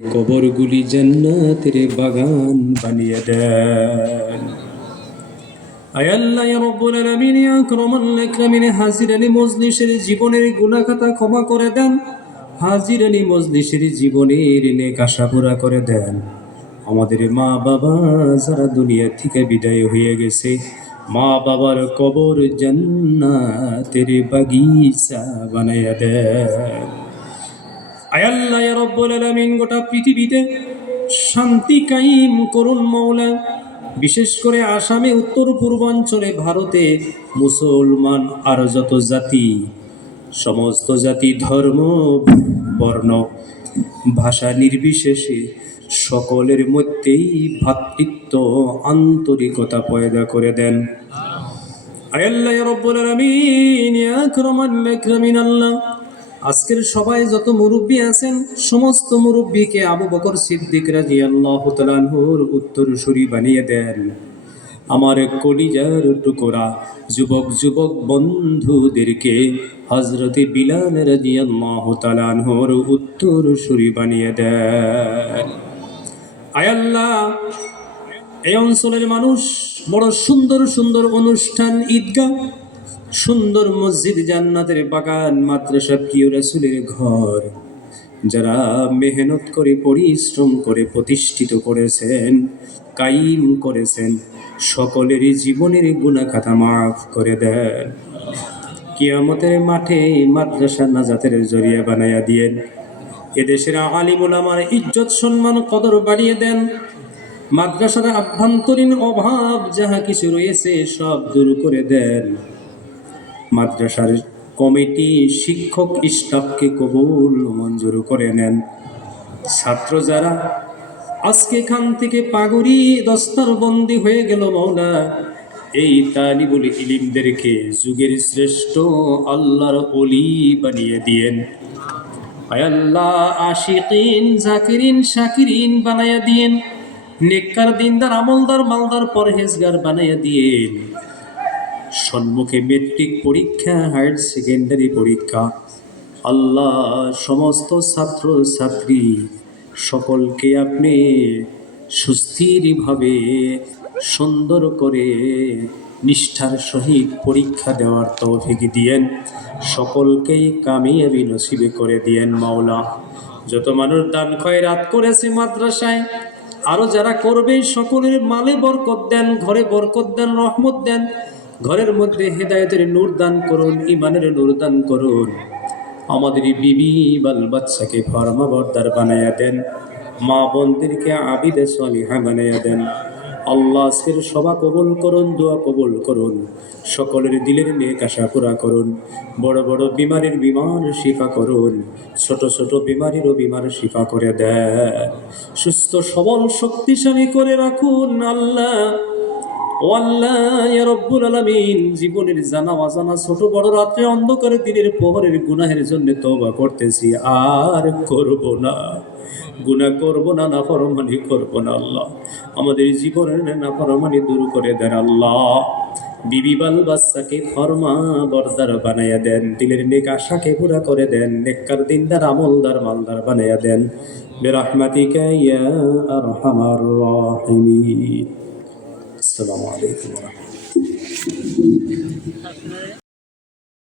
কবরগুলি জান্নাতের বাগান বানিয়ে দেন। আয় আল্লাহ ইয়া রব্বুল আলামিন আকরামাল আকরামিন হাজির আলী মজলিসের জীবনের ক্ষমা করে দেন। হাজির আলী মজলিসের জীবনের নেক পুরা করে দেন। আমাদের মা বাবা যারা দুনিয়া থেকে বিদায় হয়ে গেছে। মা বাবার কবর জান্নাতের বাগিচা বানাইয়া দেন। আয়াল্লাহ রব্বুল আলামিন, গোটা পৃথিবীতে শান্তি কায়েম করুন মৌলা বিশেষ করে আসামে, উত্তর পূর্বাঞ্চলে ভারতে মুসলমান আর যত জাতি, সমস্ত জাতি ধর্ম, বর্ণ, ভাষা নির্বিশেষে সকলের মধ্যেই ভ্রাতৃত্ব আন্তরিকতা পয়দা করে দেন। আয়াল্লাহ রব্বুল আলামিন আকরামিন আল্লাহ আজকের সবাই যত মুরব্বী আছেন, সমস্ত মুরব্বীকে আবু বকর সিদ্দিক রাদিয়াল্লাহু তাআলার উত্তর সুরি বানিয়ে দেন। আমার কলিজার টুকরা যুবক যুবক বন্ধুদেরকে হজরতে বিলাল রাদিয়াল্লাহু তাআলার উত্তর সুরি বানিয়ে দেন। আয়াল্লাহ এই অঞ্চলের মানুষ বড় সুন্দর সুন্দর অনুষ্ঠান, ঈদগাহ সুন্দর মসজিদ জান্নাতের বাগান, মাদ্রাসা, প্রিয় রাসুলের ঘর। যারা মেহনত করে, পরিশ্রম করে, প্রতিষ্ঠিত করেছেন কাইম করেছেন, সকলেরই জীবনের গুণাখাতা মাফ করে দেন। কিয়ামতের মাঠে মাদ্রাসা নাজাতের জরিয়া বানাইয়া দিয়েন। এদেশের আলিমুল আমার ইজ্জত, সম্মান, কদর বাড়িয়ে দেন। মাদ্রাসার আভ্যন্তরীণ অভাব, যাহা কিছু রয়েছে, সব দূর করে দেন। মাদ্রাসার কমিটি শিক্ষক স্টাফকে কবুল মঞ্জুর করে নেন। ছাত্র যারা, আজকে এখান থেকে পাগড়ি, দস্তার বন্দি হয়ে গেল মৌলা এই তালিবুল ইলিমদেরকে যুগের শ্রেষ্ঠ আল্লাহর অলি বানিয়ে দিয়েন। আল্লাহ, আশিকিন, জাকিরিন, শাকিরিন বানাইয়া দিয়েন। নেককার দিনদার, আমলদার মালদার পরহেজগার বানাইয়া দিয়েন। সম্মুখে মেট্রিক পরীক্ষা, হায়ার সেকেন্ডারি পরীক্ষা। আল্লাহ, সমস্ত ছাত্র ছাত্রী সকলকে আপনি সুস্থিরভাবে, সুন্দর করে নিষ্ঠার সহিত পরীক্ষা দেওয়ার তৌফিক দিয়েন। সকলকেই কামিয়াবি নসিবে করে দিয়েন মাওলা। যত মানুষ দান খয়রাত করেছে মাদ্রাসায় আরও যারা করবে, সকলের মালে বরকত দেন, ঘরে বরকত দেন, রহমত দেন। ঘরের মধ্যে হেদায়তের নূর দান করুন ইমানের নূর দান করুন। আমাদের বিবি বাল বাচ্চাকে ফরমা বর্দার বানাইয়া দেন। মা বোনদেরকে আবিদে সলিহা বানাইয়া দেন। আল্লাহ আজকের সভা কবুল করুন, দোয়া কবুল করুন। সকলের দিলের নেক আশা পুরা করুন। বড় বড় বিমারির বিমার শিফা করুন। ছোট ছোট বিমারিরও বিমার শিফা করে দেন। সুস্থ, সবল, শক্তিশালী করে রাখুন আল্লাহ। জীবনের জানা অজানা ছোট বড় রাত্রে অন্ধকারে দিনের প্রহরের গুনাহের জন্য তওবা করতেছি। আর করব না। গুনাহ করব না, নাফরমানি করব না আল্লাহ। আমাদের জীবনের নাফরমানি দূর করে দেন আল্লাহ। বিবি বাল বাচ্চাকে ফরমা বরদার বানাইয়া দেন, দিলের নেক আশাকে পুরা করে দেন, নেককার দিনদার আমলদার মালদার বানাইয়া দেন। বেরহমাতিকা ইয়া আরহামার রাহিমিন। আসসালামু আলাইকুম